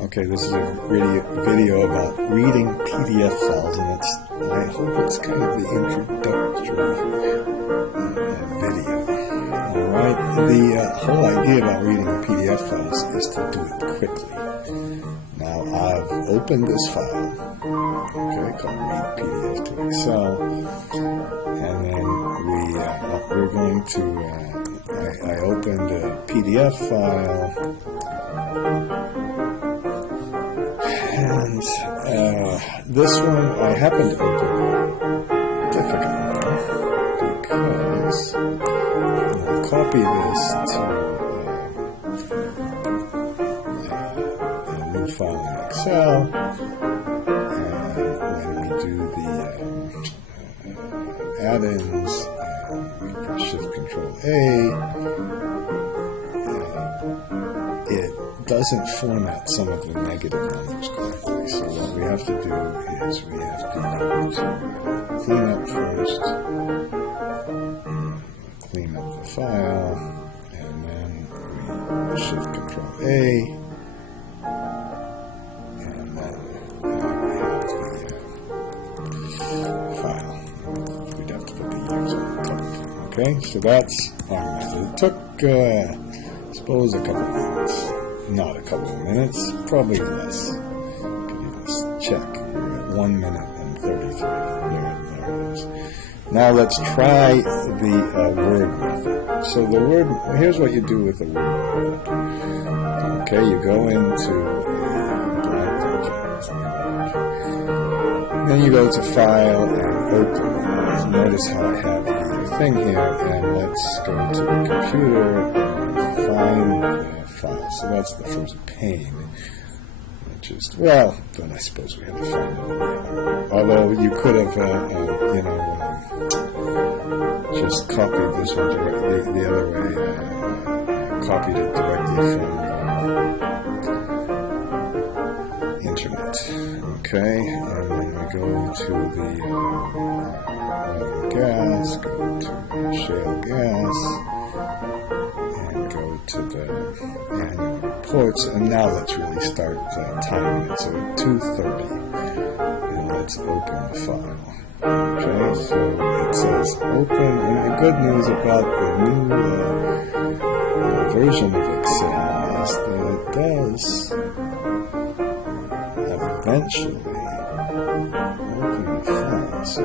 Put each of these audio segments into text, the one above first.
Okay, this is a video about reading PDF files, and I hope it's kind of the introductory video. Alright, the whole idea about reading PDF files is to do it quickly. Now, I've opened this file, okay, called Read PDF to Excel, and then we're going to, I opened a PDF file, and this one I happen to open a difficult one because I'll copy this to a new file in Excel, and when we do the add-ins, we press Shift-Control-A, it doesn't format some of the negative numbers correctly. So what we have to do is we have to go to clean up first, clean up the file, and then we Shift-Control-A, and then we have the file. We'd have to put the years on the top. Okay, so that's our method. It took, I suppose, a couple of minutes. Not a couple of minutes, probably less. You can even check. We're at 1 minute and 33. There it is. Now let's try the word method. So the word, here's what you do with the word method. Okay, you go into a blank document. Then you go to File and Open. Notice how I have the thing here, and let's go to the computer and find the file. So that's the first pane, which is, well, but I suppose we have to find it in there. Although you could have, just copied this one directly the other way, copied it directly from the internet. Okay, and then we go to the oil and gas, go to shale gas, go to the annual reports, and now let's really start timing it. So at 2:30, and let's open the file. Okay, so it says open, and the good news about the new version of Excel is that it does eventually open the file. So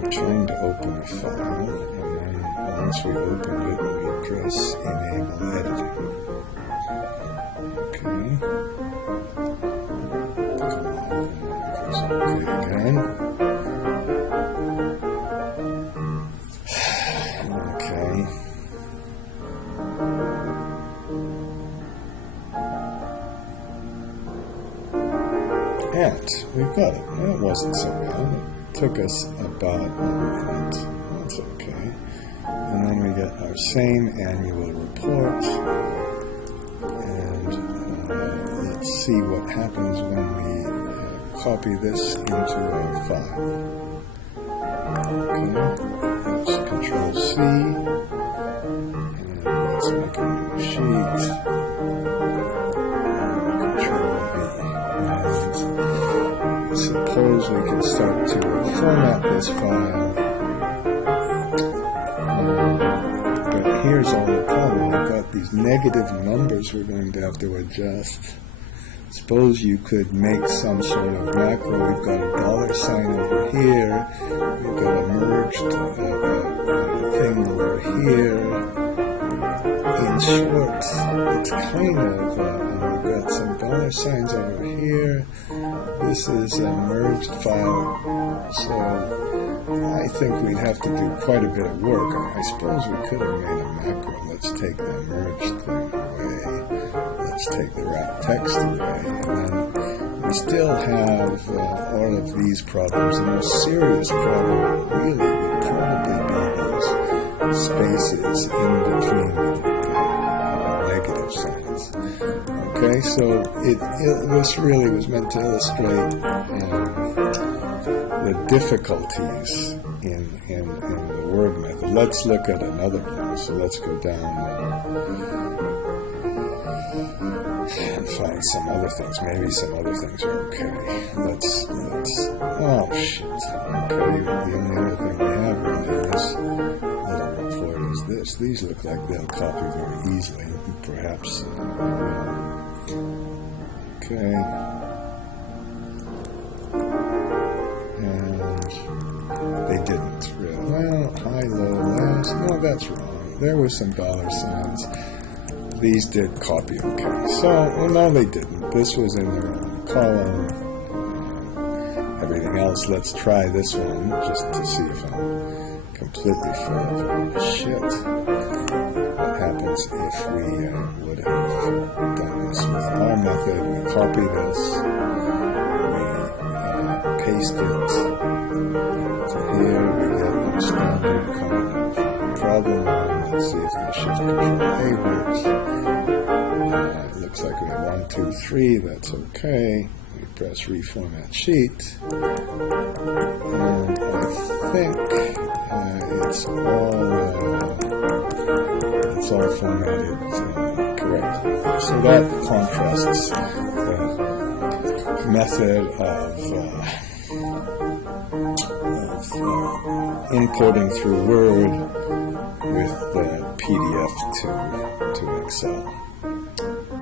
we're trying to open the file, and then once we open it, we press Enable Editing. Okay. Come on, and then we press OK again. Okay. And we've got it. Well, it wasn't so bad. It took us about 1 minute. That's okay. And then we get our same annual report. And let's see what happens when we copy this into our file. Okay. Let's Control-C. And let's make a new sheet. Suppose we can start to format this file, but here's all the problem. We've got these negative numbers we're going to have to adjust. Suppose you could make some sort of macro. We've got a $sign over here, we've got a merged thing over here. In short, it's kind of, we've got some $signs over here. This is a merged file, so I think we'd have to do quite a bit of work. I suppose we could have made a macro. Let's take the merged thing away. Let's take the wrap text away. And then we still have all of these problems. The most serious problem really would probably be those spaces in between the negative signs. Okay, so this really was meant to illustrate the difficulties in the word method. Let's look at another one. So let's go down and find some other things. Maybe some other things are okay. Let's, oh shit. Okay, the only other thing we have really in this little report is this. These look like they'll copy very easily. Perhaps they will. Okay. And they didn't really. Well, high, low, last. No, that's wrong. There were some dollar signs. These did copy okay. So, well, no, they didn't. This was in their own column. Everything else, let's try this one just to see if I'm completely full of shit. What happens if we would have done this with our method? We copy this, we paste it to here, we get our standard kind of problem line. Let's see if the shift control A works. It looks like we have 1, 2, 3. That's okay. We press reformat sheet, and I think it's all formatted correctly. So that contrasts the method of importing through Word with the PDF to Excel.